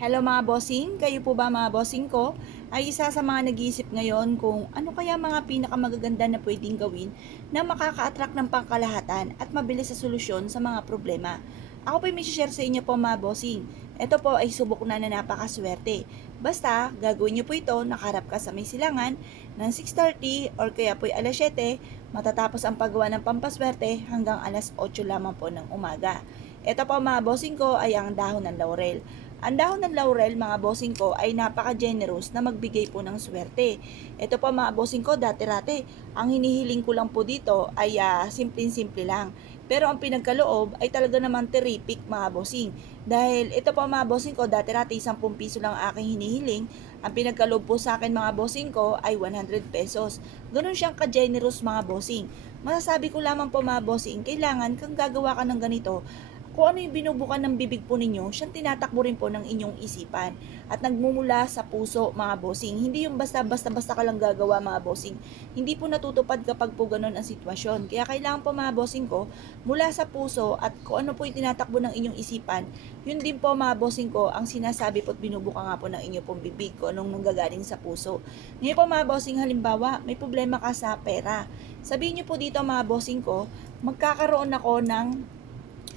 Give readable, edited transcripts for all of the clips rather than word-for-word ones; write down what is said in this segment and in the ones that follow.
Hello mga bossing, kayo po ba mga bossing ko ay isa sa mga nag-iisip ngayon kung ano kaya mga pinakamagaganda na pwedeng gawin na makaka-attract ng pangkalahatan at mabilis sa solusyon sa mga problema. Ako po may share sa inyo po mga bossing. Ito po ay subok na napakaswerte. Basta gagawin niyo po ito, nakaharap ka sa may silangan ng 6:30 or kaya po ay alas 7, matatapos ang paggawa ng pampaswerte hanggang alas 8 lamang po ng umaga. Ito po mga bossing ko ay ang dahon ng laurel. Ang dahon ng laurel, mga bossing ko, ay napaka-generous na magbigay po ng swerte. Ito po mga bossing ko, dati-rate, ang hinihiling ko lang po dito ay simpleng-simple lang. Pero ang pinagkaloob ay talaga naman terrific mga bossing. Dahil ito po mga bossing ko, dati-rate 10 piso lang aking hinihiling. Ang pinagkaloob po sa akin mga bossing ko ay 100 pesos. Ganun siyang ka-generous mga bossing. Masasabi ko lamang po mga bossing, kailangan kang gagawa ka ng ganito kung ano yung binubukan ng bibig po ninyo, siyang tinatakbo rin po ng inyong isipan. At nagmumula sa puso, mga bossing. Hindi yung basta-basta ka lang gagawa, mga bossing. Hindi po natutupad kapag po ganun ang sitwasyon. Kaya kailangan po, mga bossing ko, mula sa puso at kung ano po yung tinatakbo ng inyong isipan, yun din po, mga bossing ko, ang sinasabi po at binubuka nga po ng inyong pong bibig ko anong nanggagaling sa puso. Ngayon po, mga bossing, halimbawa, may problema ka sa pera. Sabihin niyo po dito, mga bossing ko, magkakaroon ako ng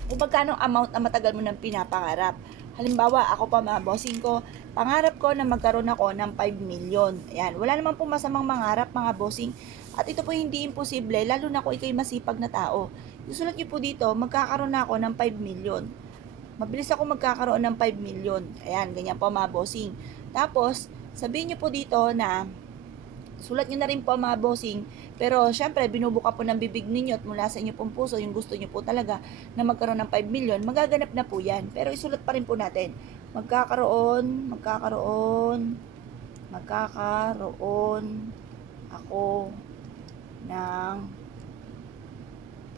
kung magkano amount na matagal mo nang pinapangarap. Halimbawa, ako pa mga bossing ko, pangarap ko na magkaroon ako ng 5 million. Ayan, wala naman po masamang mangarap mga bossing. At ito po hindi imposible, lalo na kung ikaw'y masipag na tao. Isulat niyo po dito, magkakaroon na ako ng 5 million. Mabilis ako magkakaroon ng 5 million. Ayan, ganyan po mga bossing. Tapos, sabihin niyo po dito na sulat nyo na rin po mga bossing. Pero syempre, binubuka po ng bibig ninyo at mula sa inyo pong puso, yung gusto nyo po talaga na magkaroon ng 5 million, magaganap na po yan. Pero isulat pa rin po natin. Magkakaroon ako ng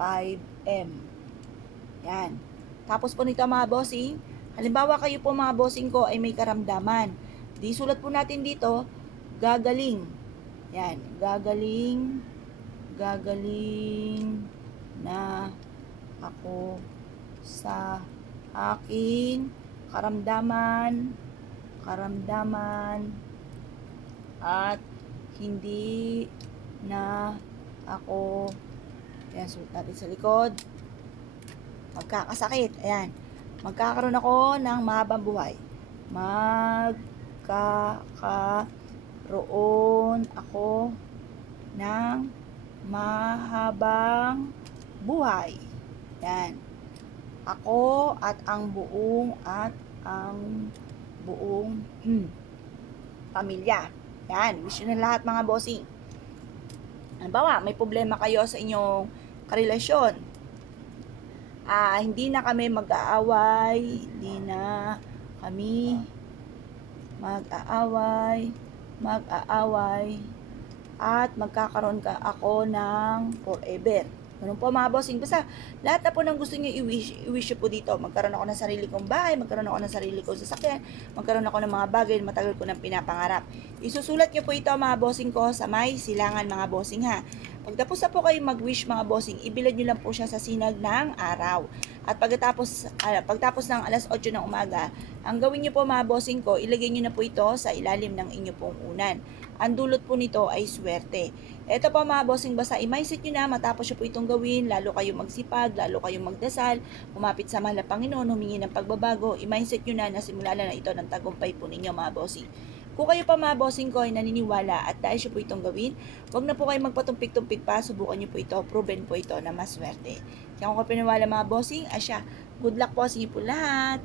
5M. Yan. Tapos po nito mga bossing, halimbawa kayo po mga bossing ko ay may karamdaman. Di sulat po natin dito, gagaling. Yan, gagaling na ako sa aking karamdaman at hindi na ako, yan, sulat natin sa likod, magkakasakit. Ayan, magkakaroon ako ng mahabang buhay. Magkakaroon ako ng mahabang buhay. Yan. Ako at ang buong pamilya. Yan. Wish nyo na lahat mga bossing. Halimbawa, may problema kayo sa inyong karelasyon. Hindi na kami mag-aaway. Hindi na kami mag-aaway at magkakaroon ka ako ng forever. Ganun po mga bossing. Basta lahat na po ng gusto niyo i-wish po dito. Magkaroon ako ng sarili kong bahay, magkaroon ako ng sarili kong sasakyan, magkaroon ako ng mga bagay na matagal ko nang pinapangarap. Isusulat niyo po ito mga bossing ko sa may silangan mga bossing ha. Pagtapos na po kayo mag-wish mga bossing, ibilad niyo lang po siya sa sinag ng araw. At pagtapos ng alas 8 ng umaga, ang gawin niyo po mga bossing ko, ilagay niyo na po ito sa ilalim ng inyo pong unan. Ang dulot po nito ay swerte. Ito po mga bossing, basta i-mindset nyo na matapos nyo po itong gawin, lalo kayo magsipag, lalo kayo magdasal, kumapit sa mahal na Panginoon, humingi ng pagbabago, i-mindset nyo na simula na ito ng tagumpay po ninyo mga bossing. Kung kayo pa mga bossing ko ay naniniwala at dahil siya po itong gawin, wag na po kayo magpatumpik-tumpik pa, subukan nyo po ito, proven po ito na maswerte. Kaya kung kayo piniwala mga bossing, asya, good luck po sa inyo po lahat.